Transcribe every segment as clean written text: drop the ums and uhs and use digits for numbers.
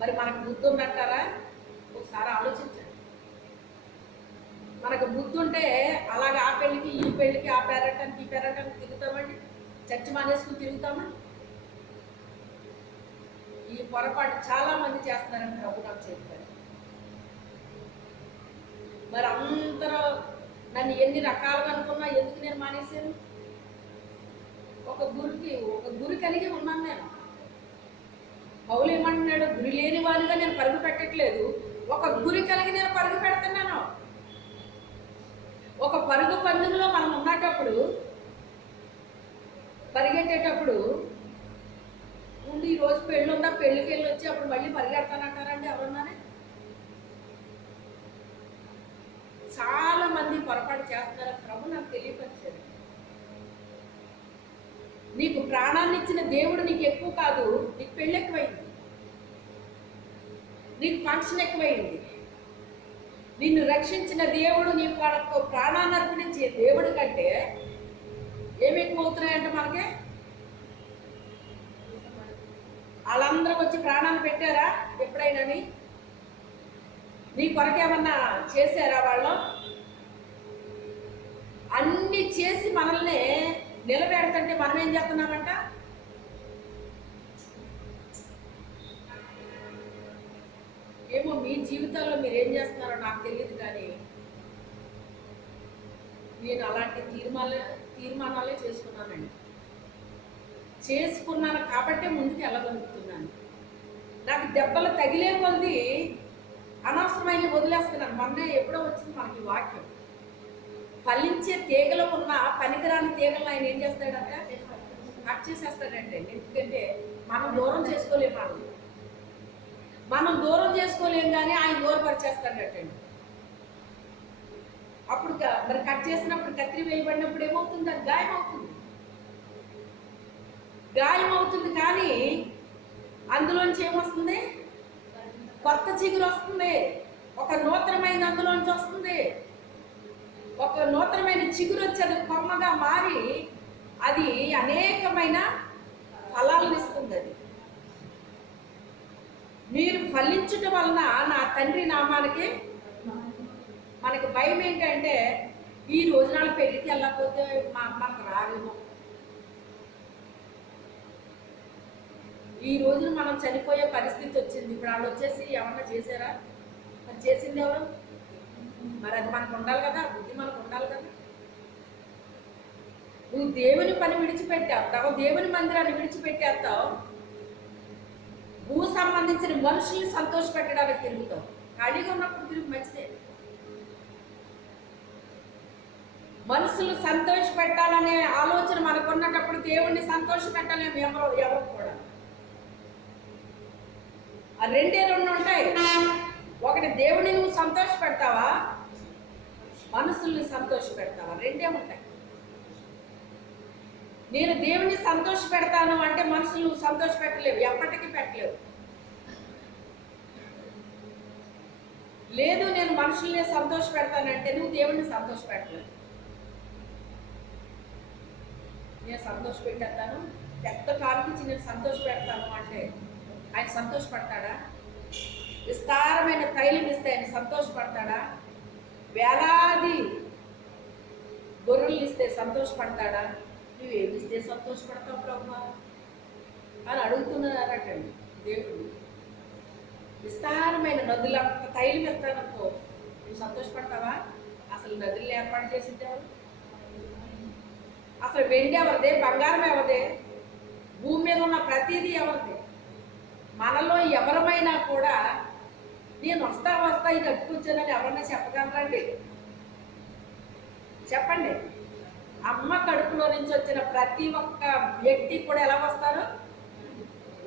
మరి మనకు బుద్ధి ఉందంటారా? ఒకసారి ఆలోచించండి. మనకు బుద్ధి ఉంటే అలాగ ఆ పెళ్ళికి ఈ పెళ్ళికి ఆ పేరటానికి ఈ పేరటానికి తిరుగుతామండి? చర్చి మానేసుకుని తిరుగుతామా? ఈ పొరపాటు చాలా మంది చేస్తున్నారని ప్రభు నాకు చెప్పారు. మరి అందరూ నన్ను ఎన్ని రకాలుగా అనుకున్నా ఎందుకు నేను మానేశాను? ఒక గురి కలిగి ఉన్నాను నేను. పౌలు ఏమంటున్నాడు? గురి లేని వాడిగా నేను పరుగు పెట్టట్లేదు, ఒక గురి కలిగి నేను పరుగు పెడుతున్నాను. ఒక పరుగు పందెంలో మనం ఉన్నటప్పుడు, పరిగెట్టేటప్పుడు ఉండి ఈరోజు పెళ్ళి ఉందా, పెళ్ళికి వెళ్ళి వచ్చి అప్పుడు మళ్ళీ పరిగెడతానంటారండి ఎవరన్నానే? చాలా మంది పొరపాటు చేస్తున్నారని ప్రభు నాకు తెలియపరిచాడు. నీకు ప్రాణాన్ని ఇచ్చిన దేవుడు నీకు ఎక్కువ కాదు, నీకు పెళ్ళి ఎక్కువైంది, నీకు ఫంక్షన్ ఎక్కువైంది. నిన్ను రక్షించిన దేవుడు నీకు వాళ్ళకు ప్రాణాన్ని అర్పించే దేవుడి కంటే ఏమి ఎక్కువ అవుతున్నాయంటే మనకి? వాళ్ళందరూ వచ్చి ప్రాణాలు పెట్టారా ఎప్పుడైనాని? నీ కొరకేమన్నా చేశారా వాళ్ళు? అన్ని చేసి మనల్ని నిలబెడుతుంటే మనం ఏం చేస్తున్నామంట? ఏమో మీ జీవితాల్లో మీరు ఏం చేస్తున్నారో నాకు తెలియదు, కానీ నేను అలాంటి తీర్మానాలే చేసుకున్నానండి. చేసుకున్నాను కాబట్టే ముందుకు వెళ్ళగలుగుతున్నాను. నాకు దెబ్బలు తగిలే కొద్ది అనవసరమైన వదిలేస్తున్నాను. మొన్నే ఎప్పుడో వచ్చింది మనకి వాక్యం, ఫలించే తీగలో ఉన్న పనికిరాని తీగలను ఆయన ఏం చేస్తాడంటే కట్ చేసేస్తాడంటే. ఎందుకంటే మనం దూరం చేసుకోలేము, మనం దూరం చేసుకోలేం, కానీ ఆయన దూరపరిచేస్తాడటండి. అప్పుడు మరి కట్ చేసినప్పుడు, కత్తిరి వేయబడినప్పుడు ఏమవుతుంది? అది గాయం అవుతుంది, గాయం అవుతుంది. కానీ అందులోంచి ఏమొస్తుంది? కొత్త చిగురు వస్తుంది, ఒక నూతనమైన అందులోంచి వస్తుంది. ఒక నూతనమైన చిగురు వచ్చి అది కొమ్మగా మారి అది అనేకమైన ఫలాలను ఇస్తుంది. అది మీరు ఫలించటం వలన నా తండ్రి నామానికి మనకి భయం ఏంటంటే ఈ రోజు నాడు పెళ్ళికి వెళ్ళకపోతే మనకు రావేమో, ఈ రోజున మనం చనిపోయే పరిస్థితి వచ్చింది. ఇప్పుడు వాళ్ళు వచ్చేసి ఏమన్నా చేశారా? మరి చేసింది ఎవరు? మరి అది మనకు ఉండాలి కదా, బుద్ధి మనకు ఉండాలి కదా. నువ్వు దేవుని పని విడిచిపెట్టేస్తావు, దేవుని మందిరాన్ని విడిచిపెట్టేస్తావు, భూ సంబంధించిన మనుషుల్ని సంతోష పెట్టడానికి తిరుగుతావు. ఖాళీగా ఉన్నప్పుడు తిరుగు, మంచిదే. మనుషులు సంతోష పెట్టాలనే ఆలోచన మనకు ఉన్నప్పుడు దేవుణ్ణి సంతోష పెట్టలేము ఎవరు కూడా. ఆ రెండే రెండు ఉంటాయి. ఒకటి దేవుని నువ్వు సంతోష పెడతావా, మనుషుల్ని సంతోష పెడతావా, రెండే ఉంటాయి. నేను దేవుని సంతోష పెడతాను అంటే మనుషులు నువ్వు సంతోష పెట్టలేవు, ఎప్పటికీ పెట్టలేవు. లేదు నేను మనుషుల్ని సంతోష పెడతానంటే నువ్వు దేవుడిని సంతోష పెట్టలేవు. నేను సంతోష పెట్టేస్తాను, పెద్ద కానిపించి నేను సంతోష పెడతాను అంటే ఆయన సంతోషపడతాడా? విస్తారమైన తైలం ఇస్తే ఆయన సంతోషపడతాడా? వేలాది గొర్రెలు ఇస్తే సంతోషపడతాడా? నువ్వేమి ఇస్తే సంతోషపడతావు ప్రభు అని అడుగుతున్నారటండి దేవుడు. విస్తారమైన నదులంత తైలం ఇస్తాననుకో, నువ్వు సంతోషపడతావా? అసలు నదులు ఏర్పాటు చేసిద్దావు? అసలు వెండి ఎవరిదే, బంగారం ఎవరిదే, భూమి మీద ఉన్న ప్రతిదీ ఎవరిదే? మనలో ఎవరమైనా కూడా నేను వస్తా ఇది కట్టుకొచ్చానని ఎవరన్నా చెప్పగలరండి? చెప్పండి. అమ్మ కడుపులో నుంచి వచ్చిన ప్రతి ఒక్క వ్యక్తి కూడా ఎలా వస్తారు?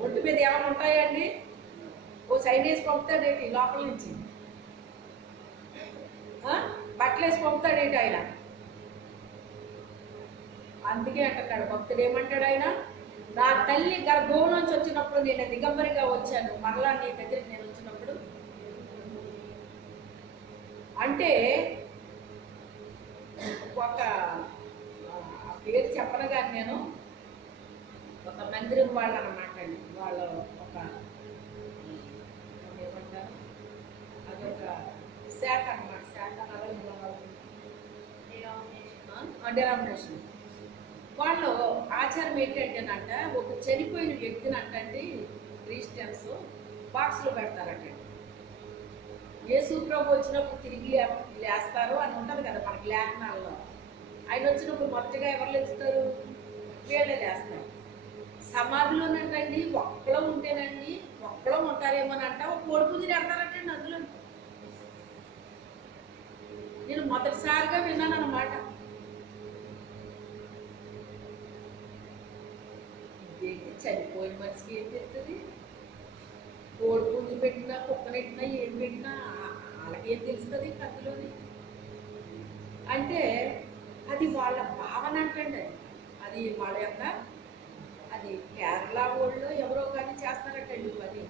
ఒంటి మీద ఏమైనా ఉంటాయండి? ఓ సైన్ వేసి పంపుతాడేంటి లోపల నుంచి, బట్టలు వేసి పంపుతాడేంటి ఆయన? అందుకే అంటున్నాడు భక్తుడు, ఏమంటాడు ఆయన? నా తల్లి గర్భం నుంచి వచ్చినప్పుడు నేను దిగంబరిగా వచ్చాను, మరలా నీ దగ్గరికి నేను వచ్చినప్పుడు అంటే ఒక పేరు చెప్పను కానీ నేను ఒక మందిరం వాళ్ళు అన్నమాట అండి. వాళ్ళు ఒక డెనామినేషన్. వాళ్ళు ఆచారం ఏంటంటేనంట, ఒక చనిపోయిన వ్యక్తిని అంటండి క్రిస్టియన్స్ బాక్స్లో పెడతారంట. యేసు ప్రభు వచ్చినప్పుడు తిరిగి లేస్తారు అని ఉంటుంది కదా మనకి లేఖనాల్లో. ఆయన వచ్చినప్పుడు మొదటిగా ఎవరు లేస్తారు? వీళ్ళే లేస్తారు. సమాధిలోనంటండి ఒక్కలో ఉంటేనండి, ఒక్కలో ఉంటారేమోనంట, ఒక కోడిపుంజిని పెడతారంటండి అందులో. నేను మొదటిసారిగా విన్నాను అన్నమాట. ఇదేంటి చనిపోయిన మనిషికి ఏం తెలుస్తుంది? కోడిపుంజు పెట్టినా, కుక్కనెట్టినా, ఏం పెట్టినా వాళ్ళకేం తెలుస్తుంది కథలోని? అంటే అది వాళ్ళ భావన అంటండి. అది వాళ్ళ యొక్క, అది కేరళ వాళ్ళు ఎవరో కానీ చేస్తారటండి పని.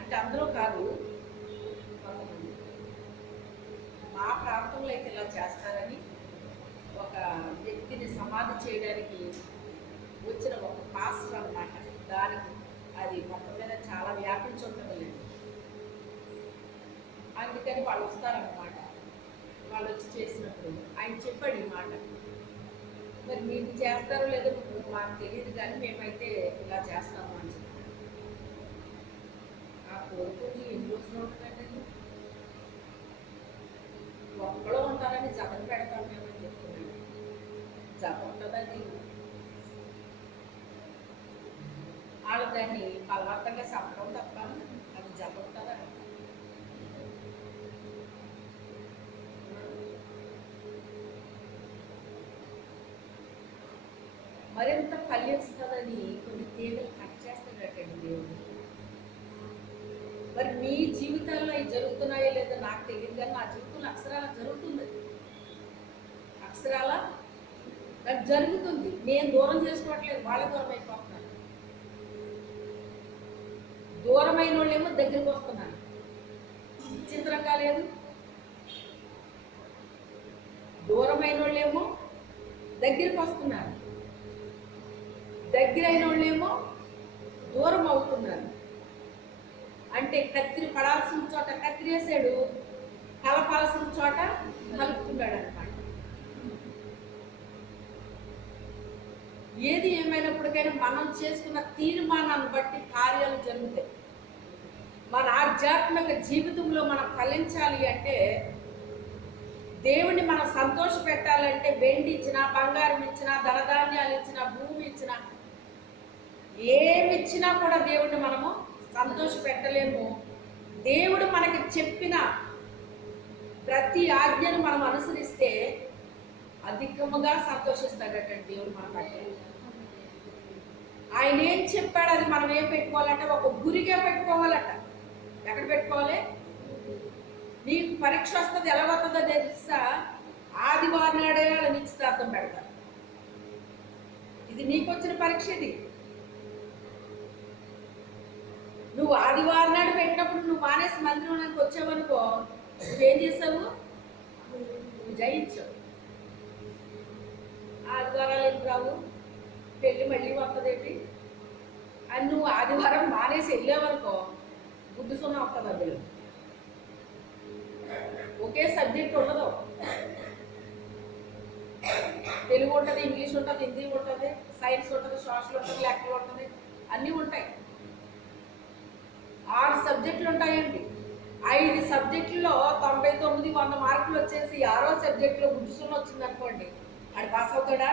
అంటే అందరూ కాదు, కొంతమంది. మా ప్రాంతంలో అయితే ఇలా చేస్తారని ఒక వ్యక్తిని సమాధి చేయడానికి వచ్చిన ఒక పాస్టర్ అన్నమాట. దానికి అది మొత్తం మీద చాలా వ్యాపించి ఉంటుంది. అందుకని వాళ్ళు వస్తారన్నమాట. వాళ్ళు వచ్చి చేసినప్పుడు ఆయన చెప్పాడు ఈ మాట. మరి మీకు చేస్తారో లేదో మాకు తెలియదు, కానీ మేమైతే ఇలా చేస్తాము అని చెప్పాను. ఆ కోరుకుని ఎన్ని రోజులు ఉంటుందండి? ఒక్కలో ఉంటారని జపం పెడతాం మేమని చెప్తున్నాను. జపం ఉంటుంది అది. వాళ్ళు దాన్ని బలవంతంగా చెప్పడం తప్ప అది జపం ఉంటుందా? మరింత ఫలిస్తుందని కొన్ని తీగలు కట్ చేస్తాడటండి దేవుడు. మరి మీ జీవితాల్లో అవి జరుగుతున్నాయో లేదో నాకు తెలియదు, కానీ నా జీవితంలో అక్షరాల జరుగుతుంది. అక్షరాల నాకు జరుగుతుంది. నేను దూరం చేసుకోవట్లేదు, వాళ్ళ దూరం అయిపోతున్నాను. దూరమైన వాళ్ళేమో దగ్గరికి వస్తున్నాను. విచిత్రంగా లేదు? దూరమైన వాళ్ళేమో దగ్గరికి వస్తున్నారు, దగ్గరైన వాళ్ళేమో దూరం అవుతున్నారు. అంటే కత్తిరి పడాల్సిన చోట కత్తిరేసాడు, కలపాల్సిన చోట కలుపుతున్నాడు అనమాట. ఏది ఏమైనప్పటికైనా మనం చేసుకున్న తీర్మానాన్ని బట్టి కార్యాలు జరుగుతాయి. మన ఆధ్యాత్మిక జీవితంలో మనం ఫలించాలి అంటే, దేవుణ్ణి మనం సంతోష పెట్టాలంటే, వెండి ఇచ్చినా, బంగారం ఇచ్చినా, ధనధాన్యాలు ఇచ్చినా, భూమి ఇచ్చినా, ఏమి ఇచ్చినా కూడా దేవుణ్ణి మనము సంతోష పెట్టలేము. దేవుడు మనకి చెప్పిన ప్రతి ఆజ్ఞను మనం అనుసరిస్తే అధికముగా సంతోషిస్తాడటండి దేవుడు మన పట్ల. ఆయన ఏం చెప్పాడు అది మనం ఏం పెట్టుకోవాలంటే, ఒక గురిగా పెట్టుకోవాలట. ఎక్కడ పెట్టుకోవాలి? నీకు పరీక్ష వస్తుంది, ఎలా వస్తుందో తెలుసా? ఆదివారం నాడే వాళ్ళ నిశ్చితార్థం పెడతారు. ఇది నీకు వచ్చిన పరీక్ష. ఇది నువ్వు ఆదివారం నాడు పెట్టినప్పుడు నువ్వు మానేసి మందిరానికి వచ్చావనుకో, నువ్వేం చేసావు? నువ్వు జయించావు. ఆదివారాలు ఎందుకు రావు? పెళ్ళి మళ్ళీ వస్తుందేంటి అని నువ్వు ఆదివారం మానేసి వెళ్ళావనుకో, బుద్ధి సున్నా వస్తుంది. అందులో ఒకే సబ్జెక్ట్ ఉండదు. తెలుగు ఉంటుంది, ఇంగ్లీష్ ఉంటుంది, హిందీ ఉంటుంది, సైన్స్ ఉంటుంది, సోషల్ ఉంటుంది, లెక్కలు ఉంటుంది, అన్నీ ఉంటాయి. 6 సబ్జెక్టులు ఉంటాయండి. 5 సబ్జెక్టుల్లో 99, 100 మార్కులు వచ్చేసి 6వ సబ్జెక్టులో బుద్ధి సున్నా వచ్చింది అనుకోండి, ఆడు పాస్ అవుతాడా?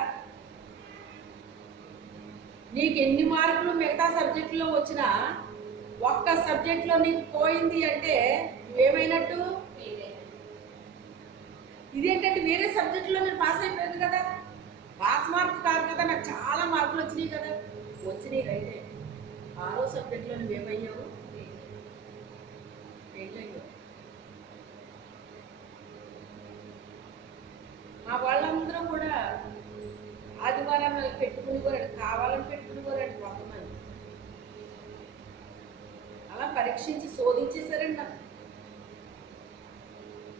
నీకు ఎన్ని మార్కులు మిగతా సబ్జెక్టులో వచ్చినా ఒక్క సబ్జెక్టులో నీకు పోయింది అంటే నువ్వేమైనట్టు? ఇదేంటంటే వేరే సబ్జెక్టులో నేను పాస్ అయిపోయింది కదా, పాస్ మార్క్ కాదు కదా, నాకు చాలా మార్కులు వచ్చినాయి కదా. వచ్చినాయి అయితే 6వ సబ్జెక్టులో నువ్వేమయ్యావు? మా వాళ్ళందరూ కూడా ఆదివారాన్ని పెట్టుకుని కోరాడు, కావాలని పెట్టుకుని కోరాడు. కొంతమంది అలా పరీక్షించి శోధించేశారండి నాకు.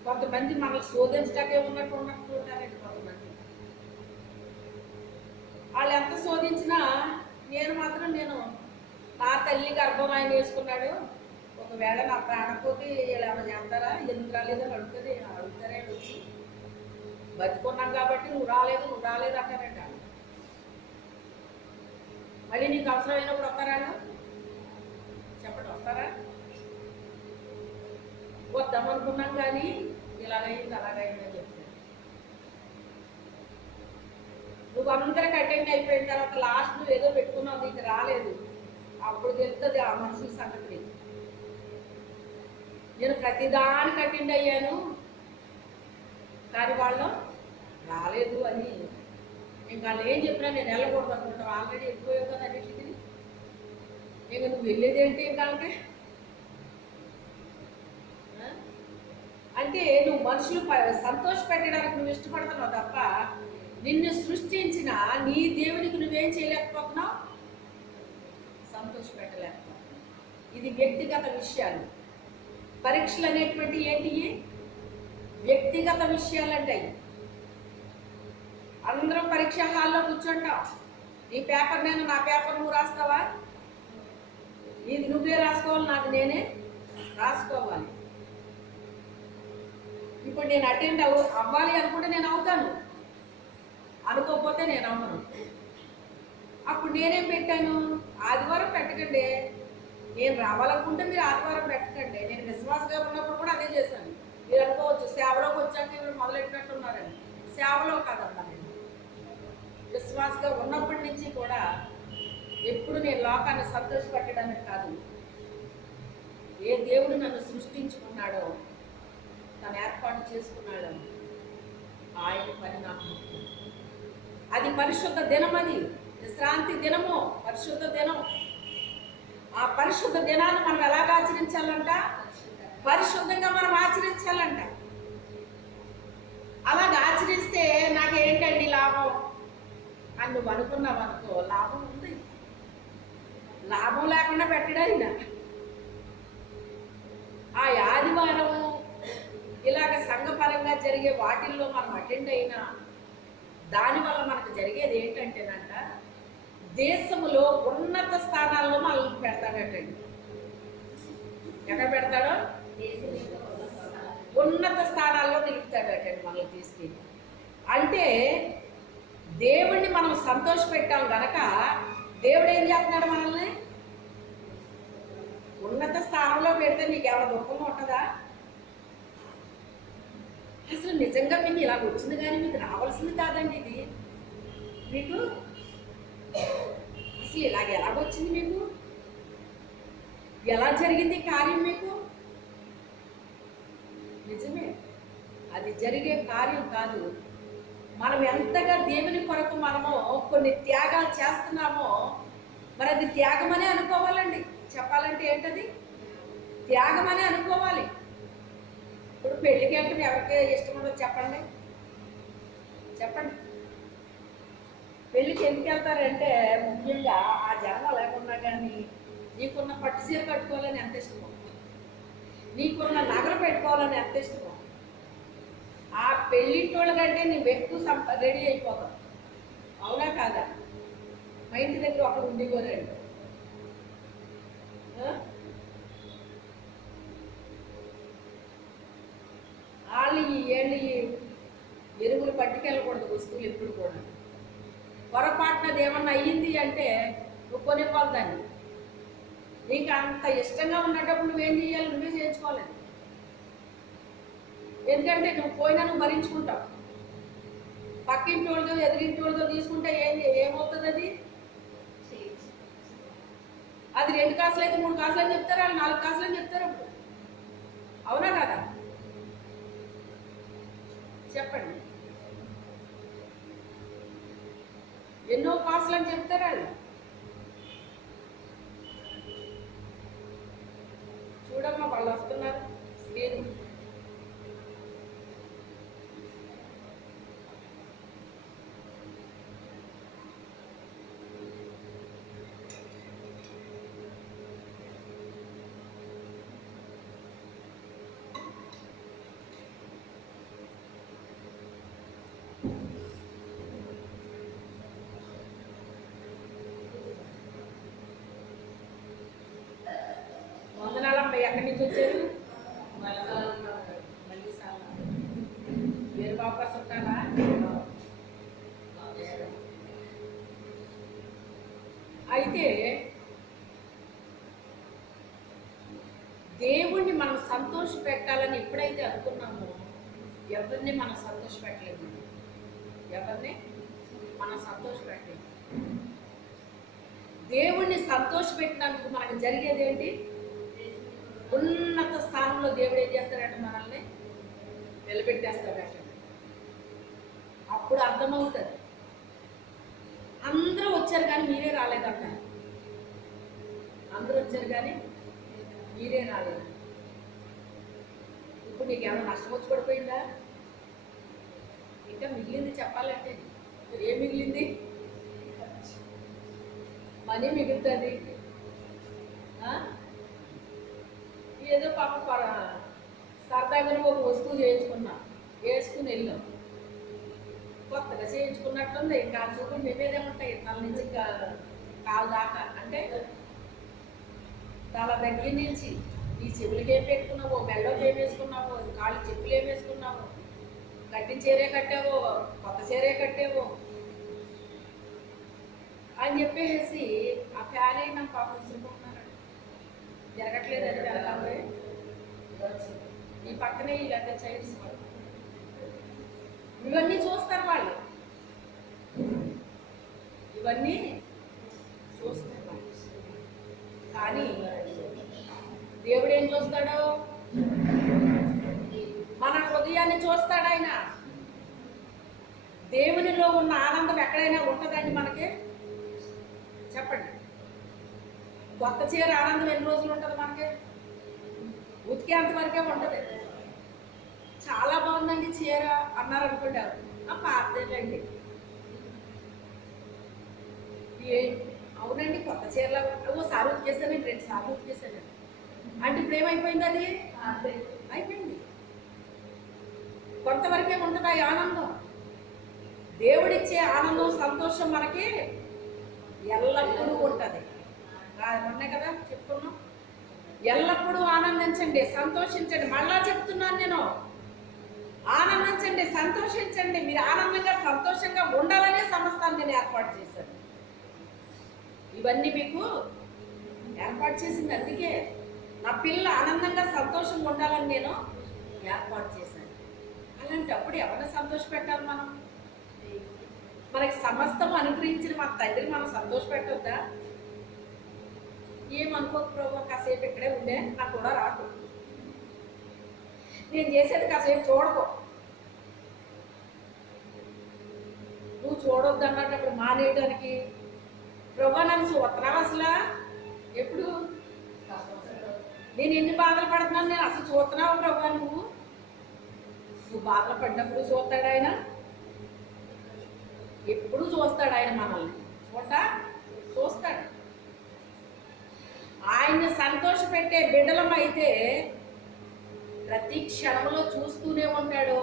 కొంతమంది మనల్ని శోధించడాకే ఉన్నట్టు ఉంటారండి. కొంతమంది వాళ్ళు ఎంత శోధించినా నేను నా తల్లి గర్భం ఆయన వేసుకున్నాడు, ఒకవేళ నా ప్రాణపోతే వీళ్ళు ఏమైనా చేస్తారా, ఎందుకు రాలేదని అడుగుతారే వచ్చి. బతుకున్నాం కాబట్టి నువ్వు రాలేదు అంటారంట. మళ్ళీ నీకు అవసరమైనప్పుడు వస్తారా? చెప్పండి, వస్తారా? వద్దామనుకున్నాం కానీ ఇలాగైంది అలాగైందని చెప్తాను. నువ్వు అందరికి అటెండ్ అయిపోయిన తర్వాత లాస్ట్ నువ్వు ఏదో పెట్టుకున్నావు, నీకు రాలేదు, అప్పుడు తెలుస్తుంది ఆ మనుషుల సంగతి. నేను ప్రతిదానికి అటెండ్ అయ్యాను కానీ వాళ్ళు రాలేదు అని ఇంకా వాళ్ళు ఏం చెప్పినా నేను వెళ్ళకూడదు అనుకుంటాను. ఆల్రెడీ వెళ్ళిపోయావు కదా అన్నింటికి. ఇంకా నువ్వు వెళ్ళేది ఏంటి ఇంకా అంటే నువ్వు మనుషులు సంతోష పెట్టడానికి నువ్వు ఇష్టపడుతున్నావు తప్ప నిన్ను సృష్టించిన నీ దేవునికి నువ్వేం చేయలేకపోతున్నావు, సంతోష పెట్టలేకపోతున్నావు. ఇది వ్యక్తిగత విషయాలు. పరీక్షలు అనేటువంటి ఏంటి? వ్యక్తిగత విషయాలు అంటాయి. అందరం పరీక్ష హాల్లో కూర్చుంటాం. నీ పేపర్ నేను, నా పేపర్ నువ్వు రాస్తావా? నీది నువ్వే రాసుకోవాలి, నాది నేనే రాసుకోవాలి. ఇప్పుడు నేను అటెండ్ అవ్వాలి అనుకుంటే నేను అవుతాను, అనుకోకపోతే నేను అవ్వను. అప్పుడు నేనేం పెట్టాను? ఆదివారం పెట్టకండి. నేను రావాలనుకుంటే మీరు ఆదివారం పెట్టకండి. నేను విశ్వాసంగా ఉన్నప్పుడు కూడా అదే చేశాను. మీరు అనుకోవచ్చు సేవలోకి వచ్చాక మీరు మొదలెట్టినట్టున్నారని. సేవలో కాదమ్మా, నేను విశ్వాసంగా ఉన్నప్పటి నుంచి కూడా ఎప్పుడు నేను లోకాన్ని సంతోషపెట్టడానికి కాదు. ఏ దేవుడు నన్ను సృష్టించుకున్నాడో, తను ఏర్పాటు చేసుకున్నాడో ఆయన పని నాకు ముఖ్యం. అది పరిశుద్ధ దినం, అది విశ్రాంతి దినము, పరిశుద్ధ దినం. ఆ పరిశుద్ధ దినాన్ని మనం ఎలాగ ఆచరించాలంట? పరిశుద్ధంగా మనం ఆచరించాలంట. అలాగ ఆచరిస్తే నాకేంటండి లాభం అని నువ్వు అనుకున్నావు అనుకో, లాభం ఉంది. లాభం లేకుండా పెట్టడాయినా ఆ ఆదివారం ఇలాగ సంఘపరంగా జరిగే వాటిల్లో మనం అటెండ్ అయినా దానివల్ల మనకు జరిగేది ఏంటంటేనంట, దేశములో ఉన్నత స్థానాల్లో మనల్ని పెడతాడటండి. ఎక్కడ పెడతాడో? ఉన్నత స్థానాల్లో నిలుపుతాడటండి మనల్ని తీసుకెళ్ళి. అంటే దేవుణ్ణి మనం సంతోష పెట్టాం గనక దేవుడు ఏం చేస్తున్నాడు? మనల్ని ఉన్నత స్థానంలో పెడితే నీకు ఎవరి దుఃఖంగా ఉంటుందా? అసలు నిజంగా మీకు ఇలాగ వచ్చింది కానీ మీకు రావాల్సింది కాదండి ఇది. మీకు అసలు ఇలాగ ఎలాగొచ్చింది? మీకు ఎలా జరిగింది కార్యం? మీకు నిజమే, అది జరిగే కార్యం కాదు. మనం ఎంతగా దేవుని కొరకు మనము కొన్ని త్యాగాలు చేస్తున్నామో మరి అది త్యాగమనే అనుకోవాలండి. చెప్పాలంటే ఏంటది? త్యాగమనే అనుకోవాలి. ఇప్పుడు పెళ్ళికి అంటే ఎవరికి ఇష్టం ఉండదు చెప్పండి, చెప్పండి. పెళ్ళికి ఎందుకు వెళ్తారంటే ముఖ్యంగా ఆ జన్మ లేకున్నా కానీ నీకున్న పట్టు చీర కట్టుకోవాలని ఎంత ఇష్టమో, నీకున్న నగలు పెట్టుకోవాలని ఎంత ఇష్టమో, ఆ పెళ్ళింటోళ్ళ కంటే నువ్వు ఎక్కువ రెడీ అయిపోతావు. అవునా కాదా? మా ఇంటి దగ్గర ఒకడు ఉండేవారండి. వాళ్ళు ఏళ్ళు ఎరువులు పట్టుకెళ్ళకూడదు వస్తువులు ఎప్పుడు కూడా. పొరపాటునది ఏమన్నా అయ్యింది అంటే నువ్వు కొనిపోదాన్ని. నీకు అంత ఇష్టంగా ఉన్నప్పుడు నువ్వేం చేయాలి? నువ్వే చేయించుకోవాలి. ఎందుకంటే నువ్వు పోయినా నువ్వు భరించుకుంటావు. పక్కింటి వాళ్ళతో ఎదురింటి వాళ్ళతో తీసుకుంటే ఏమవుతుంది? అది 2 కాసులు అయితే 3 కాసులు అని చెప్తారు, వాళ్ళు 4 కాసులు అని చెప్తారు. అప్పుడు అవునా కదా? చెప్పండి. ఎన్నో కాసులు అని చెప్తారు వాళ్ళు. చూడమ్మా, వాళ్ళు వస్తున్నారు. స్క్రీన్ ఎక్కడి నుంచి వచ్చారు? మళ్ళీ వేరు బాబు చుట్టాలా? అయితే దేవుణ్ణి మనం సంతోష పెట్టాలని ఎప్పుడైతే అనుకున్నామో ఎవరిని మనం సంతోష పెట్టలేదు. ఎవరిని మనం సంతోష పెట్టలేదు. దేవుణ్ణి సంతోష పెట్టినందుకు మనకు జరిగేది ఏంటి? ఉన్నత స్థానంలో దేవుడు ఏం చేస్తాడంటే మనల్ని నిలబెట్టేస్తాడట. అప్పుడు అర్థమవుతుంది అందరూ వచ్చారు కానీ మీరే రాలేదంట. అందరూ వచ్చారు కానీ మీరే రాలేదు. ఇప్పుడు నీకు ఏమైనా నష్టం వచ్చి పడిపోయిందా? ఇంకా మిగిలింది చెప్పాలంటే ఏం మిగిలింది? మనీ మిగులుతుంది. ఏదో పాప సరదాగా ఒక వస్తువు చేయించుకున్నా, వేసుకుని వెళ్ళాం. కొత్తగా చేయించుకున్నట్టుంది. ఇంకా చూపులు మేమేదే ఉంటాయి తల నుంచి కాలు దాకా. అంటే తల దగ్గర నుంచి ఈ చెవులకి ఏం పెట్టుకున్నావో, మెళ్ళకి ఏం వేసుకున్నావో, కాళ్ళు చెప్పులు ఏం వేసుకున్నావో, కట్టిన చీరే కట్టావో, కొత్త చీరే కట్టావో అని చెప్పేసి ఆ ఫ్యాన్ అయినా పాపం విసురుకుంటున్నారండి. జరగట్లేదు అది వెనకాలే ఈ పక్కనే ఇలాంటి చైర్స్. ఇవన్నీ చూస్తారు వాళ్ళు, ఇవన్నీ చూస్తారు వాళ్ళు. కానీ దేవుడు ఏం చూస్తాడు? మన హృదయాన్ని చూస్తాడు ఆయన. దేవునిలో ఉన్న ఆనందం ఎక్కడైనా ఉంటుందండి మనకి? చెప్పండి. కొత్త చీర ఆనందం ఎన్ని రోజులు ఉంటుంది మనకి? ఉతికేంత వరకే ఉంటుంది. చాలా బాగుందండి చీర అన్నారు అనుకుంటారు, పాతేనండి. అవునండి కొత్త చీరలా ఓసారి ఉతికేసానండి, 2 సార్లు ఉతికేసానండి అంటే ఇప్పుడు ఏమైపోయింది? అది అయిపోయింది. కొంతవరకే ఉంటుంది ఆ ఆనందం. దేవుడిచ్చే ఆనందం, సంతోషం మనకి ఎల్లప్పుడూ ఉంటుంది. మొన్నే కదా చెప్పుకున్నాం, ఎల్లప్పుడూ ఆనందించండి, సంతోషించండి. మళ్ళా చెప్తున్నాను నేను, ఆనందించండి, సంతోషించండి. మీరు ఆనందంగా సంతోషంగా ఉండాలనే సమస్తాన్ని నేను ఏర్పాటు చేశాను. ఇవన్నీ మీకు ఏర్పాటు చేసింది అందుకే. నా పిల్ల ఆనందంగా సంతోషంగా ఉండాలని నేను ఏర్పాటు చేశాను. అలాంటప్పుడు ఎవరిని సంతోష పెట్టాలి? మనం మనకి సమస్తం అనుగ్రహించిన మన తండ్రిని మనం సంతోష పెట్టొద్దా? ఏమనుకోక ప్రభు, కాసేపు ఇక్కడే ఉండే, నాకు కూడా రాకు, నేను చేసేది కాసేపు చూడకు, నువ్వు చూడొద్దు అన్నప్పుడు మానేయడానికి. ప్రభు నన్ను చూస్తున్నావు అసలు? ఎప్పుడు నేను ఎన్ని బాధలు పడుతున్నాను, నేను అసలు చూస్తున్నావు ప్రభు? నువ్వు బాధలు పడినప్పుడు చూస్తాడు ఆయన, ఎప్పుడు చూస్తాడు ఆయన మనల్ని. చూస్తాడు. ఆయన్ని సంతోషపెట్టే బిడ్డలమైతే ప్రతి క్షణంలో చూస్తూనే ఉంటాడు.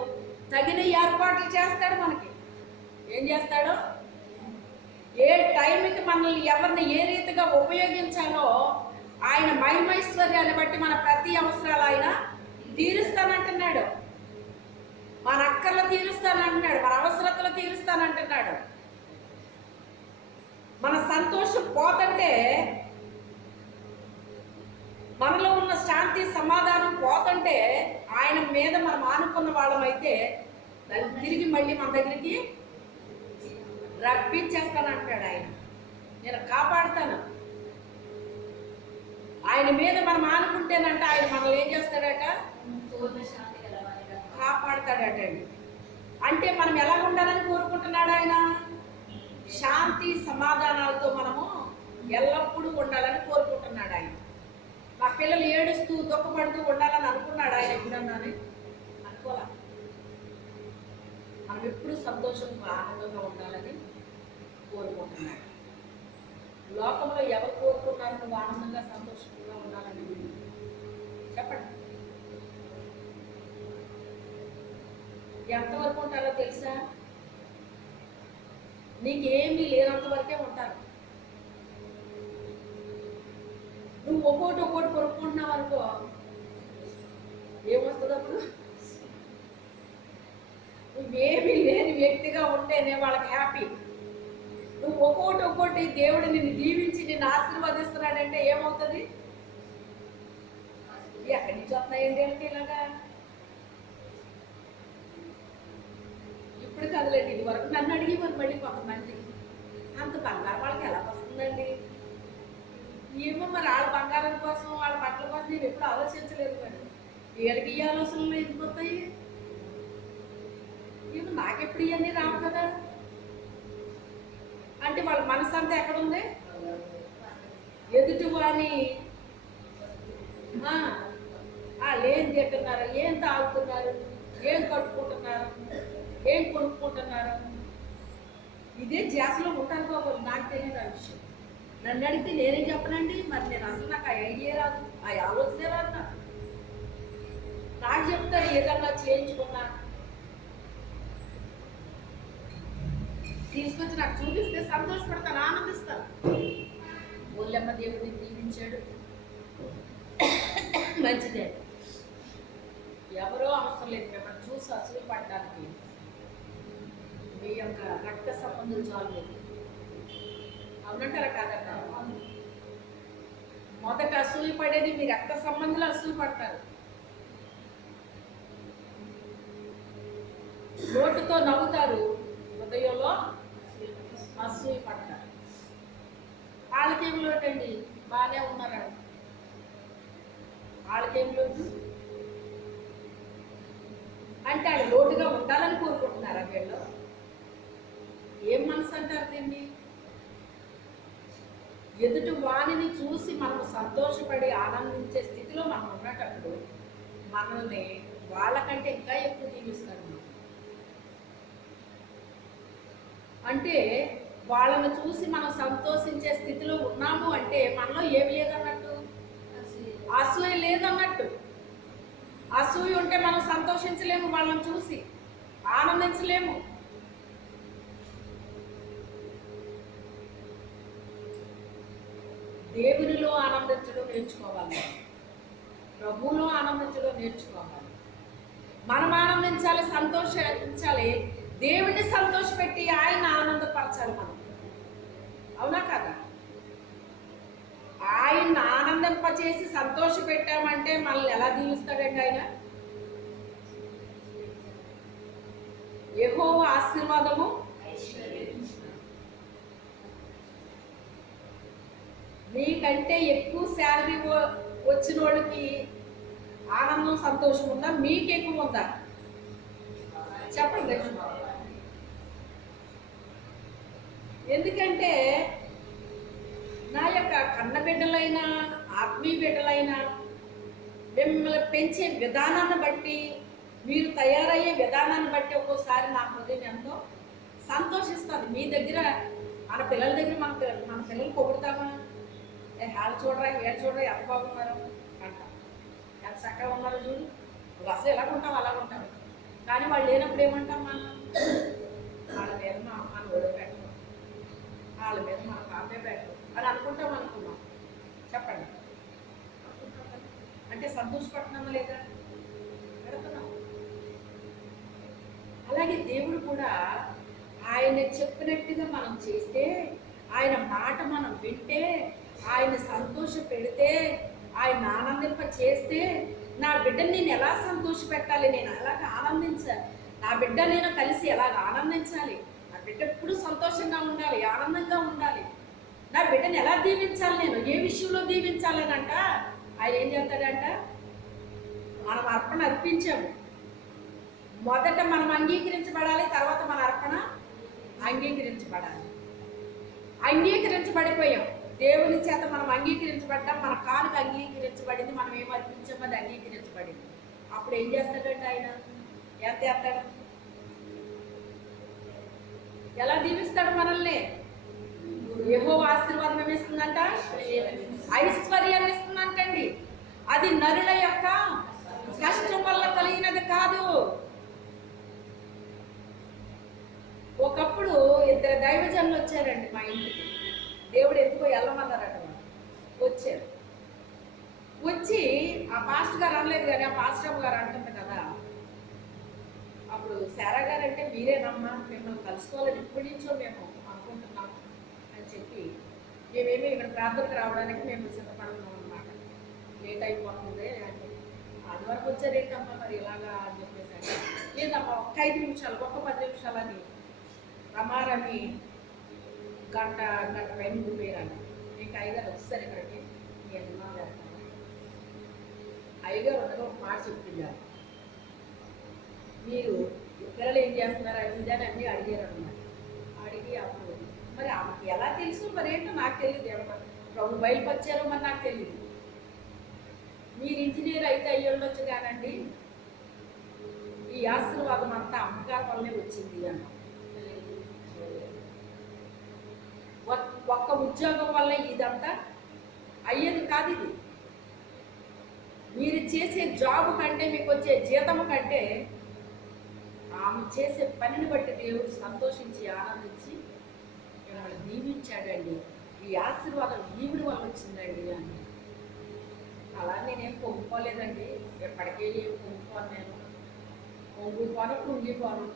తగిన ఏర్పాట్లు చేస్తాడు మనకి. ఏం చేస్తాడు? ఏ టైంకి మనల్ని ఎవరిని ఏ రీతిగా ఉపయోగించాలో ఆయన మహిమైశ్వర్యాన్ని బట్టి మన ప్రతి అవసరాలు ఆయన తీరుస్తానంటున్నాడు. మన అక్కర్లు తీరుస్తానంటున్నాడు, మన అవసరతలు తీరుస్తానంటున్నాడు. మన సంతోషం పోతంటే, మనలో ఉన్న శాంతి సమాధానం పోతంటే, ఆయన మీద మనం ఆనుకున్న వాళ్ళమైతే దాన్ని తిరిగి మళ్ళీ మన దగ్గరికి రప్పించేస్తానంటాడు ఆయన. నేను కాపాడుతాను. ఆయన మీద మనం ఆనుకుంటేనంట ఆయన మనల్ని ఏం చేస్తాడట? కాపాడుతాడట. అంటే మనం ఎలా ఉండాలని కోరుకుంటున్నాడు ఆయన? శాంతి సమాధానాలతో మనము ఎల్లప్పుడూ ఉండాలని కోరుకుంటున్నాడు ఆయన. మా పిల్లలు ఏడుస్తూ దుఃఖపడుతూ ఉండాలని అనుకున్నాడు ఆయన ఎప్పుడన్నానే? అనుకోలే. మనం ఎప్పుడు సంతోషంగా ఆనందంగా ఉండాలని కోరుకుంటున్నాడు. లోకంలో ఎవరు కోరుకున్నారు నువ్వు ఆనందంగా సంతోషంగా ఉండాలని? చెప్పండి. ఎంతవరకు ఉంటారో తెలుసా? నీకేమీ లేనంత వరకే ఉంటారు. నువ్వు ఒక్కోటి కొనుక్కుంటున్నావు అనుకో, ఏమొస్తుంది అప్పుడు? నువ్వేమీ లేని వ్యక్తిగా ఉంటేనే వాళ్ళకి హ్యాపీ. నువ్వు ఒక్కోటి దేవుడు నిన్ను దీవించి నిన్ను ఆశీర్వదిస్తున్నాడంటే ఏమవుతుంది? ఎక్కడి నుంచి వస్తున్నాయండి అంటే ఇలాగా ఇప్పుడు కదలండి, ఇది వరకు నన్ను అడిగి మళ్ళీ కొంతమంది అంత బంగారం వాళ్ళకి ఎలా వస్తుందండి? ఏమో మరి వాళ్ళ బంగారం కోసం వాళ్ళ బట్టల కోసం నేను ఎప్పుడు ఆలోచించలేదు. మరి వీళ్ళకి ఈ ఆలోచనలు ఎందుకు వస్తాయి? ఏమో నాకెప్పుడు ఇవన్నీ రావు కదా. అంటే వాళ్ళ మనసు అంతా ఎక్కడుంది? ఎదుటి వాని వాళ్ళు ఏం తింటున్నారు, ఏం తాగుతున్నారు, ఏం కట్టుకుంటున్నారు, ఏం కొనుక్కుంటున్నారు, ఇదే ధ్యాసలో ఉంటాను బాబు. నాకు తెలియదు ఆ విషయం. నన్ను అడిగితే నేనేం చెప్పనండి. మరి నేను అసలు నాకు ఆ ఐడియా రాదు, ఆ ఆలోచనే రాదు. నాకు చెప్తారు ఏదన్నా చేయించుకున్నా తీసుకొచ్చి నాకు చూపిస్తే సంతోషపడతాను, ఆనందిస్తాను. ఓళ్ళమ్మ దేవుడిని దీవించాడు, మంచిదే. ఎవరో అవసరం లేదు మిమ్మల్ని చూసి అసలు పడడానికి. మీ యొక్క రక్త సంబంధం చాలు లేదు. అవునంటారా కాదన్నా? మొదట అసూయ పడేది మీ రక్త సంబంధాలు అసూయ పడతారు. నోటుతో నవ్వుతారు, హృదయంలో అసూయ పడతారు. వాళ్ళకేం లోటండి? బాగానే ఉన్నారా? వాళ్ళకేం లోటు అంటే వాళ్ళు లోటుగా ఉండాలని కోరుకుంటున్నారా? వీళ్ళు ఏం మనసు అంటారు దీన్ని? ఎదుటి వాణిని చూసి మనం సంతోషపడి ఆనందించే స్థితిలో మనం ఉన్నటప్పుడు మనల్ని వాళ్ళకంటే ఇంకా ఎక్కువ దీవిస్తారు. అంటే వాళ్ళని చూసి మనం సంతోషించే స్థితిలో ఉన్నాము అంటే మనలో ఏమి లేదన్నట్టు, అసూయ లేదన్నట్టు. అసూయ ఉంటే మనం సంతోషించలేము, వాళ్ళని చూసి ఆనందించలేము. దేవునిలో ఆనందించడం నేర్చుకోవాలి, ప్రభువులో ఆనందించడం నేర్చుకోవాలి. మనం ఆనందించాలి, సంతోషించాలి, దేవుణ్ణి సంతోషపెట్టి ఆయన ఆనందపరచాలి మనం. అవునా కదా? ఆయన ఆనందింపచేసి సంతోష పెట్టామంటే మనల్ని ఎలా దీవిస్తాడండి ఆయన? యెహోవా ఆశీర్వాదము మీకంటే ఎక్కువ శాలరీ వచ్చిన వాళ్ళకి ఆనందం సంతోషం ఉందా? మీకు ఎక్కువ ఉందా? చెప్పండి. ఎందుకంటే నా యొక్క కన్న బిడ్డలైనా ఆత్మీయ బిడ్డలైనా మిమ్మల్ని పెంచే విధానాన్ని బట్టి, మీరు తయారయ్యే విధానాన్ని బట్టి ఒక్కోసారి నా హృదయం ఎంతో సంతోషిస్తుంది. మీ దగ్గర మన పిల్లల దగ్గర మన పిల్లలు పొగుడతామా? వాళ్ళు చూడరా, వీళ్ళు చూడరా, ఎంత బాగున్నారు అంట, ఎంత చక్కగా ఉన్నారో చూడు, నువ్వు అసలు ఎలా ఉంటావు అలా ఉంటావు. కానీ వాళ్ళు లేనప్పుడు ఏమంటాం మనం? వాళ్ళ మీద మన ఒడవ పెట్టడం, వాళ్ళ మీద మన కాపే పెట్టడం అని అనుకున్నాం. చెప్పండి, అంటే సంతోషపడుతున్నామా లేదా? పెడుతున్నాం. అలాగే దేవుడు కూడా ఆయన చెప్పినట్టుగా మనం చేస్తే, ఆయన మాట మనం వింటే, ఆయన సంతోష పెడితే, ఆయన ఆనందింప చేస్తే, నా బిడ్డని నేను ఎలా సంతోష పెట్టాలి, నేను ఎలాగ ఆనందించాలి, నా బిడ్డ నేను కలిసి ఎలాగ ఆనందించాలి, నా బిడ్డ ఎప్పుడు సంతోషంగా ఉండాలి, ఆనందంగా ఉండాలి, నా బిడ్డని ఎలా దీవించాలి, నేను ఏ విషయంలో దీవించాలని అంట ఆయన ఏం చేస్తాడంట? మనం అర్పణ అర్పించాము, మొదట మనం అంగీకరించబడాలి, తర్వాత మన అర్పణ అంగీకరించబడాలి. అంగీకరించబడిపోయాం, దేవుని చేత మనం అంగీకరించబడ్డాం, మన కానుక అంగీకరించబడింది, మనం ఏం అర్పించామో అది అంగీకరించబడింది. అప్పుడు ఏం చేస్తాడంటే ఆయన? ఎంత చేస్తాడు? ఎలా దీవిస్తాడు మనల్ని? యెహోవా ఆశీర్వాదం ఏమిస్తుందంట? ఐశ్వర్యాన్ని ఇస్తుందంటండి. అది నరుల యొక్క కష్టం వల్ల కలిగినది కాదు. ఒకప్పుడు 2 దైవజనులు వచ్చారండి మా ఇంటికి. దేవుడు ఎందుకో వెళ్ళమన్నారట. వచ్చారు, వచ్చి ఆ పాస్టర్ గారు అనలేదు కానీ ఆ పాస్టర్ గారు అంటుంది కదా, అప్పుడు శారా గారు అంటే మీరేనమ్మా, మిమ్మల్ని కలుసుకోవాలని ఇప్పటి నుంచో మేము అనుకుంటున్నాం చెప్పి మేమేమి ఇక్కడ ప్రార్థనకు రావడానికి మేము సిద్ధపడుతున్నాం అన్నమాట. లేట్ అయిపోతుంది అంటే అది వరకు వచ్చారేంటమ్మా మరి ఇలాగా అని చెప్పేసి అంటే లేదమ్మా ఒక్క 5 నిమిషాలు, ఒక్క 10 నిమిషాలని రమారని గంట పైన ఉండిపోయారండి. ఇంకా అయ్యగారు వచ్చేసారు ఇక్కడికి. నేను అయ్యగారు ఉండగా ఒక మాట చెప్తున్నారు, మీరు పిల్లలు ఏం చేస్తున్నారు అది ఇదని అన్నీ అడిగారు అన్నమాట. అడిగి అప్పుడు మరి ఆమెకి ఎలా తెలుసు మరి ఏంటో నాకు తెలియదు, ప్రభు బయలుపరిచారో మరి నాకు తెలియదు. మీరు ఇంజనీర్ అయితే అయ్యుండొచ్చు కానండి, ఈ ఆశీర్వాదం అంతా అమ్మగారి వల్లే వచ్చింది అన్న. ఒక్క ఉద్యోగం వల్ల ఇదంతా అయ్యేది కాదు. ఇది మీరు చేసే జాబ్ కంటే మీకు వచ్చే జీతము కంటే ఆమె చేసే పనిని బట్టి దేవుడు సంతోషించి ఆనందించి మిమ్మల్ని దీవించాడండి. ఈ ఆశీర్వాదం ఈవిడి వల్ల వచ్చిందండి అని. అలా నేనేం పొంగిపోలేదండి, ఎప్పటికే ఏం పొంగిపోను, నేను పొంగిపోను కృంగిపోను,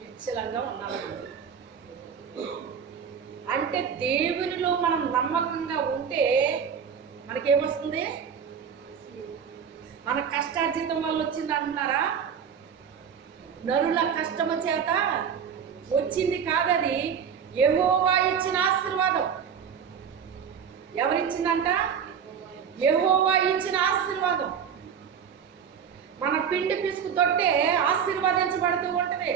నిశ్చలంగా ఉన్నాను. అంటే దేవునిలో మనం నమ్మకంగా ఉంటే మనకేమొస్తుంది? మన కష్టార్జితం వల్ల వచ్చింది అంటున్నారా? నరుల కష్టము చేత వచ్చింది కాదది, యెహోవా ఇచ్చిన ఆశీర్వాదం. ఎవరిచ్చిందంట? యెహోవా ఇచ్చిన ఆశీర్వాదం. మన పిండి పిసుకు తొట్టే ఆశీర్వదించబడుతూ ఉంటుంది.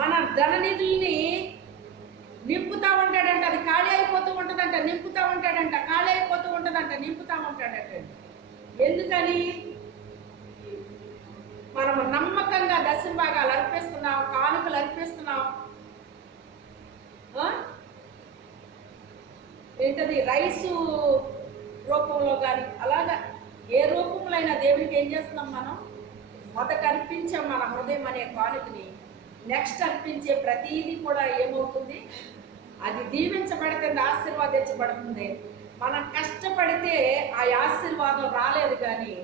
మన ధననిధుల్ని నింపుతా ఉంటాడంట, అది ఖాళీ అయిపోతూ ఉంటుందంట, నింపుతా ఉంటాడంట, ఖాళీ అయిపోతూ ఉంటుందంట, నింపుతా ఉంటాడంట. ఎందుకని? మనము నమ్మకంగా దశమ భాగాలు అర్పిస్తున్నాం, కానుకలు అర్పిస్తున్నాం. ఏంటది రైసు రూపంలో కానీ అలాగా ఏ రూపంలో అయినా దేవునికి ఏం చేస్తున్నాం? మనం మొదట అర్పించాం మన హృదయం అనే కానుకని. నెక్స్ట్ అర్పించే ప్రతీది కూడా ఏమవుతుంది? అది దీవించబడుతుంది, ఆశీర్వాదించబడుతుంది. మనం కష్టపడితే ఆ ఆశీర్వాదం రాలేదు, కానీ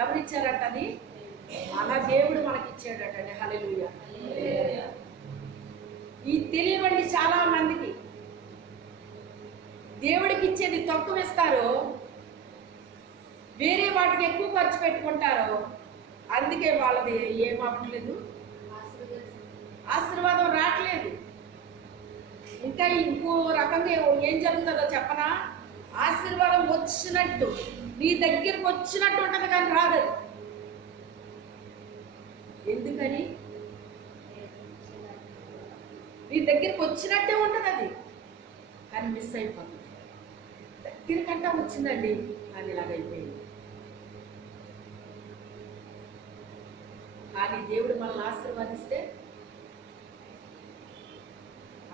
ఎవరిచ్చారట? అది మన దేవుడు మనకిచ్చాడటండి. హల్లెలూయా. ఈ తెలియవండి చాలా మందికి. దేవుడికి ఇచ్చేది తక్కువ ఇస్తారు, వేరే వాటికి ఎక్కువ ఖర్చు పెట్టుకుంటారు. అందుకే వాళ్ళది ఏం అవ్వట్లేదు, ఆశీర్వాదం రావట్లేదు. ఇంకా ఇంకో రకంగా ఏం జరుగుతుందో చెప్పనా? ఆశీర్వాదం వచ్చినట్టు నీ దగ్గరకు వచ్చినట్టు ఉంటుంది, కానీ రాదు. ఎందుకని? నీ దగ్గరికి వచ్చినట్టే ఉంటుంది అది, కానీ మిస్ అయిపోతుంది. దగ్గరకంటా వచ్చిందండి, కానీ ఇలాగైపోయింది. కానీ దేవుడు మనల్ని ఆశీర్వదిస్తే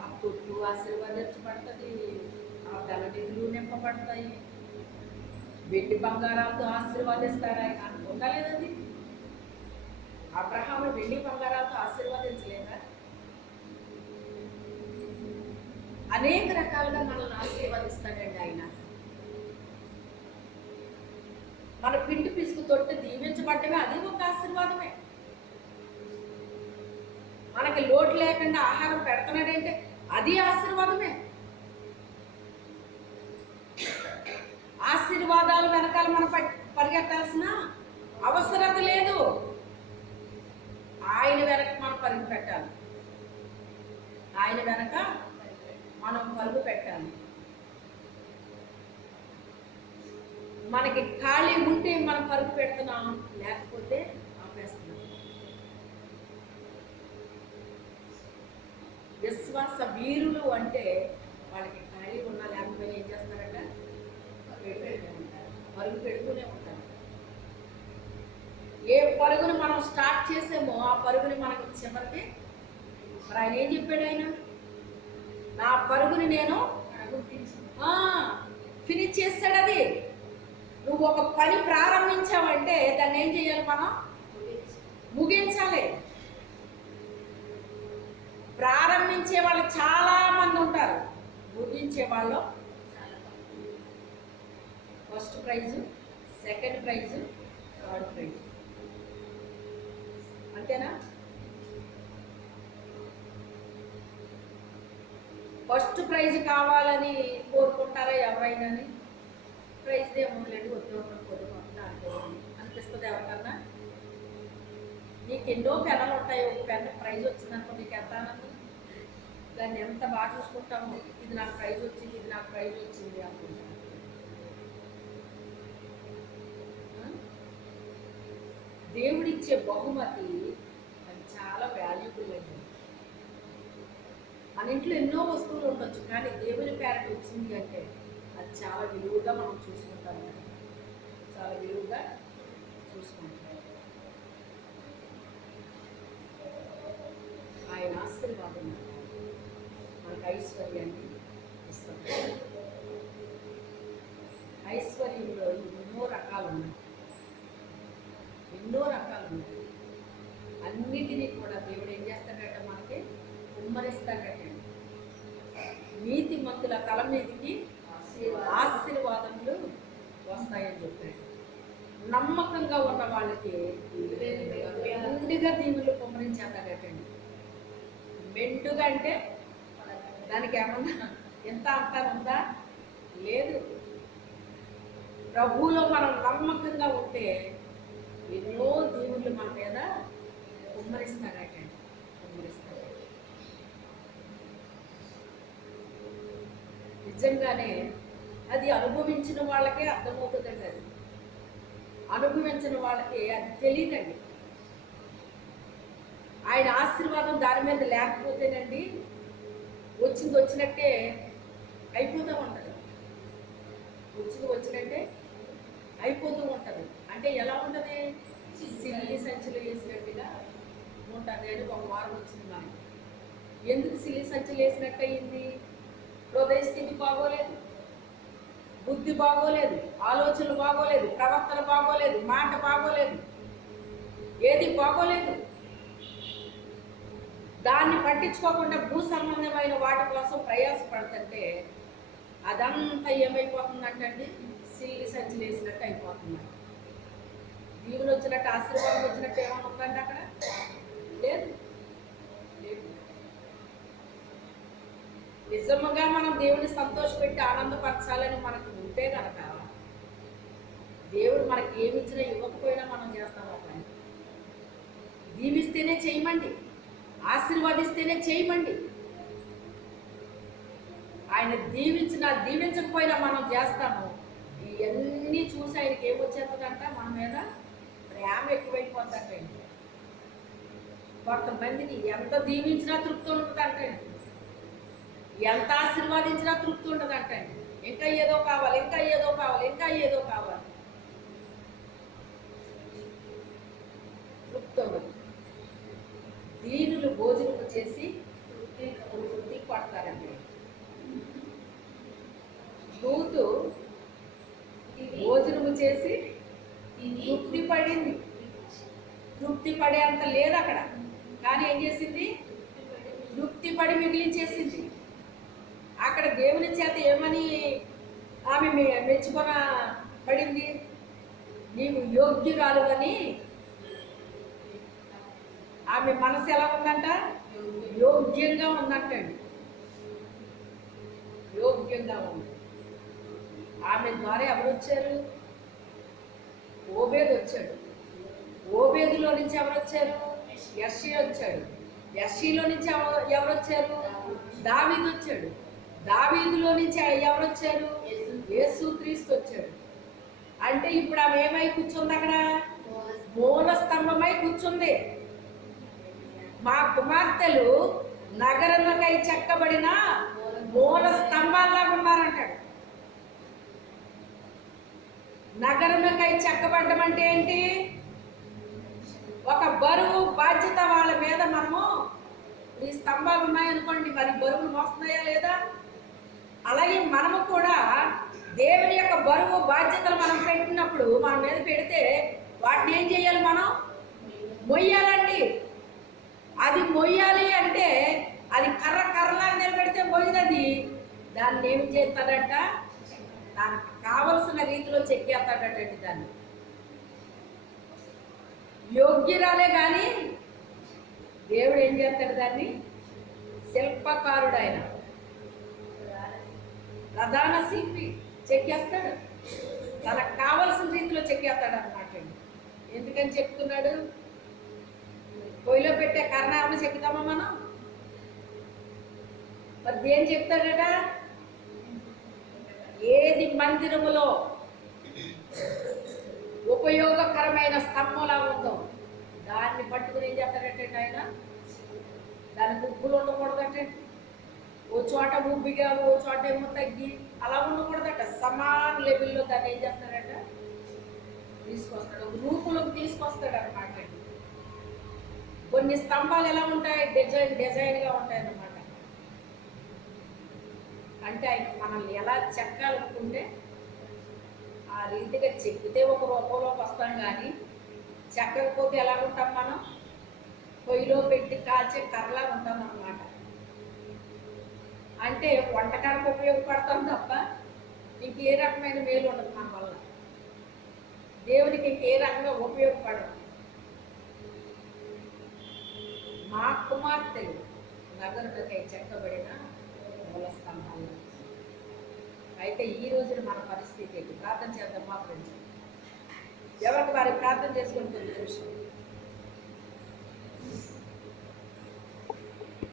ఆ తొట్టు ఆశీర్వదించబడుతుంది, ఆ ధననిధులు నింపబడతాయి, వెండి బంగారాలతో ఆశీర్వదిస్తాడు ఆయన. అనుకుంటలేదండి, అబ్రహాము వెండి బంగారాలతో ఆశీర్వదించలేదా? అనేక రకాలుగా మనల్ని ఆశీర్వదిస్తాడండి ఆయన. మన పిండి పిసుకు తొట్టి దీవించబడ్డమే, అది ఒక ఆశీర్వాదమే. మనకి లోటు లేకుండా ఆహారం పెడుతున్నాడంటే అది ఆశీర్వాదమే. ఆశీర్వాదాలు వెనకాల మనం పరిగెట్టాల్సిన అవసరత లేదు. ఆయన వెనక మనం పరుగు పెట్టాలి, ఆయన వెనక మనం పరుగు పెట్టాలి. మనకి ఖాళీ ఉంటే మనం పరుగు పెడుతున్నాం, లేకపోతే ఆపేస్తున్నాం. విశ్వాస వీరులు అంటే వాళ్ళకి ఖాళీ ఉన్నా లేకపోయినా ఏం చేస్తారంట? పరుగు పెడుతూనే ఉంటారు. ఏ పరుగుని మనం స్టార్ట్ చేసామో ఆ పరుగుని మనకు చివరికి మరి ఆయన ఏం చెప్పాడు? ఆయన నా పరుగుని నేను ఫినిష్ చేస్తాడు. అది నువ్వు ఒక పని ప్రారంభించావంటే దాన్ని ఏం చేయాలి? మనం ముగించాలి. ప్రారంభించే వాళ్ళు చాలా మంది ఉంటారు, ముగించే వాళ్ళు first prize, second prize, third prize. అంతేనా? ఫస్ట్ ప్రైజ్ కావాలని కోరుకుంటారా ఎవరైనా? ప్రైజ్ ఏముందండి, ఉద్యోగం కొద్దిగా అనిపిస్తుంది ఎవరికన్నా? నీకు ఎన్నో పెన్నులు ఉంటాయి, ఒక పెన్ను ప్రైజ్ వచ్చిందనుకో నీకు ఎంత ఆనందం. దాన్ని ఎంత బాగా చూసుకుంటాము, ఇది నాకు ప్రైజ్ వచ్చింది, ఇది నాకు ప్రైజ్ వచ్చింది అనుకుంటాను. దేవుడిచ్చే బహుమతి అది చాలా వాల్యుబుల్ అండి. మన ఇంట్లో ఎన్నో వస్తువులు ఉండొచ్చు, కానీ దేవుని పేరట వచ్చింది అంటే అది చాలా విలువగా మనం చూసుకుంటాం, చాలా విలువగా చూసుకుంటాం. ఆయన ఆశీర్వాదం మనకు ఐశ్వర్యాన్ని ఇస్తాం. ఐశ్వర్యంలో ఎన్నో రకాలు ఉన్నాయి, ఎన్నో రకాలు ఉన్నాయి. అన్నిటినీ కూడా దేవుడు ఏం చేస్తాడట, మనకి కుమ్మరిస్తాడటండి. నీతిమంతుల తల మీదకి ఆశీర్వాదములు వస్తాయని చెప్పాడు. నమ్మకంగా ఉన్న వాళ్ళకి మెండుగా దీవులు కుమ్మరించేస్తాడటండి. మెండుగా అంటే దానికి ఏమన్నా ఎంత అంతా ఉందా? లేదు. ప్రభువులో మనం నమ్మకంగా ఉంటే ఎన్నో దీవులు మన మీద కుమ్మరిస్తాడటండి, కుమ్మరిస్తాడు. నిజంగానే అది అనుభవించిన వాళ్ళకే అర్థమవుతుందండి. అది అనుభవించిన వాళ్ళకి అది తెలియదండి. ఆయన ఆశీర్వాదం దాని మీద లేకపోతేనండి వచ్చింది వచ్చినట్టే అయిపోతూ ఉంటుంది, వచ్చింది వచ్చినట్టే అయిపోతూ ఉంటుంది. అంటే ఎలా ఉంటుంది? సిల్లి సంచులు వేసినట్టుగా ఉంటుంది అని ఒక వారం వచ్చింది మనకి. ఎందుకు సిల్లి సంచులు వేసినట్టు అయింది? హృదయ స్థితి బాగోలేదు, బుద్ధి బాగోలేదు, ఆలోచనలు బాగోలేదు, ప్రవర్తన బాగోలేదు, మాట బాగోలేదు, ఏది బాగోలేదు. దాన్ని పట్టించుకోకుండా భూ సంబంధమైన వాటి కోసం ప్రయాసపడుతుంటే అదంతా ఏమైపోతుందంటండి? సిల్లి సంచులు వేసినట్టు అయిపోతుందండి. దీవులు వచ్చినట్టు, ఆశీర్వాదం వచ్చినట్టు ఏమైనా ఉందండి అక్కడ? లేదు, లేదు. నిజంగా మనం దేవుడిని సంతోషపెట్టి ఆనందపరచాలని మనకు ఉంటే కనుక దేవుడు మనకి ఏమి ఇచ్చినా ఇవ్వకపోయినా మనం చేస్తాం ఆ పని. దీవిస్తేనే చేయమండి, ఆశీర్వాదిస్తేనే చేయమండి. ఆయన దీవించకపోయినా మనం చేస్తాము. ఇవన్నీ చూసి ఆయనకి ఏమొచ్చేస్తుందంట, మన మీద ప్రేమ ఎక్కువైపోతుందండి. కొంతమందికి ఎంత దీవించినా తృప్తి ఉంటుందంటండి, ఎంత ఆశీర్వాదించినా తృప్తి ఉండదంటండి. ఇంకా ఏదో కావాలి, ఇంకా ఏదో కావాలి, ఇంకా ఏదో కావాలి, తృప్తి ఉండదు. దీనులు భోజనము చేసి తృప్తి పడతారండి. దూతు భోజనము చేసి తృప్తి పడింది. తృప్తి పడే అంత లేదు అక్కడ, కానీ ఏం చేసింది? తృప్తి పడి మిగిలించేసింది. అక్కడ దేవుని చేత ఏమని ఆమె మెచ్చుకొన పడింది? నీవు యోగ్యురాలు అని. ఆమె మనసు ఎలా ఉందంట? యోగ్యంగా ఉందంటండి, యోగ్యంగా ఉంది. ఆమె ద్వారా ఎవరు వచ్చారు? ఓబేదు వచ్చాడు. ఓబేదులో నుంచి ఎవరు వచ్చారు? యెష్షీ వచ్చాడు. యెష్షీలో నుంచి ఎవరు వచ్చారు? దావీదు వచ్చాడు. దావీదులో నుంచి ఎవరు వచ్చారు? యేసుక్రీస్తు వచ్చాడు. అంటే ఇప్పుడు ఆమె ఏమై కూర్చుంది? అక్కడ మూల స్తంభమై కూర్చుంది. మా కుమార్తెలు నగరముకై చెక్కబడిన మూల స్తంభాల్లాగా ఉన్నారంటాడు. నగరముకై చెక్కబడ్డం అంటే ఏంటి? ఒక బరువు బాధ్యత వాళ్ళ మీద మనము, ఈ స్తంభాలు ఉన్నాయనుకోండి, మరి బరువులు మోస్తున్నాయా లేదా? అలాగే మనము కూడా దేవుని యొక్క బరువు బాధ్యతలు మనం పెట్టినప్పుడు, మన మీద పెడితే వాటిని ఏం చేయాలి? మనం మొయ్యాలండి. అది మొయ్యాలి అంటే అది కర్రలా నిలబెడితే మొయ్యది. దాన్ని ఏం చేస్తాడంట? దానికి కావలసిన రీతిలో చెక్కేస్తాడటండి. దాన్ని యోగ్యురాలే కానీ దేవుడు ఏం చేస్తాడు? దాన్ని శిల్పకారుడు ఆయన. ప్రధాన శిల్పి చెక్కేస్తాడు, తనకు కావలసిన రీతిలో చెక్కేస్తాడు అనమాట. ఎందుకని చెప్తున్నాడు? పొయ్యిలో పెట్టే కర్ణాలను చెక్కుతామా మనం? మరి దేని చెప్తాడట? ఏది మందిరములో ఉపయోగకరమైన స్తంభంలా ఉందో దాన్ని పట్టుకుని ఏం చేస్తాడంటే ఆయన, దానికి ఉప్పులు ఉండకూడదట, ఓ చోట ఉబ్బిగా ఓ చోట ఏమో తగ్గి అలా ఉండకూడదట. సమాన లెవెల్లో దాన్ని ఏం చేస్తాడట, తీసుకొస్తాడు, ఒక రూపులోకి తీసుకొస్తాడు అనమాట. కొన్ని స్తంభాలు ఎలా ఉంటాయి, డిజైన్గా ఉంటాయి అన్నమాట. అంటే ఆయన మనల్ని ఎలా చెక్కాలనుకుంటే ఆ రీతిగా చెక్కితే ఒక రూపంలోకి వస్తాం, కానీ చెక్కకపోతే ఎలా ఉంటాం మనం? పొయ్యిలో పెట్టి కాల్చే కర్రలా ఉంటాం అన్నమాట. అంటే వంటకానికి ఉపయోగపడతాం తప్ప ఇంకే రకమైన మేలు ఉండదు మన వల్ల. దేవునికి ఇంకే రకంగా ఉపయోగపడదు. మా కుమార్తెలు నగరులకై చెక్కబడిన మూల స్తంభాలు. అయితే ఈ రోజున మన పరిస్థితి ఏంటి? ప్రార్థన చేద్దాం మా ఫ్రెండ్స్. ఎవరికి వారి ప్రార్థన చేసుకుంటుంది నిమిషం.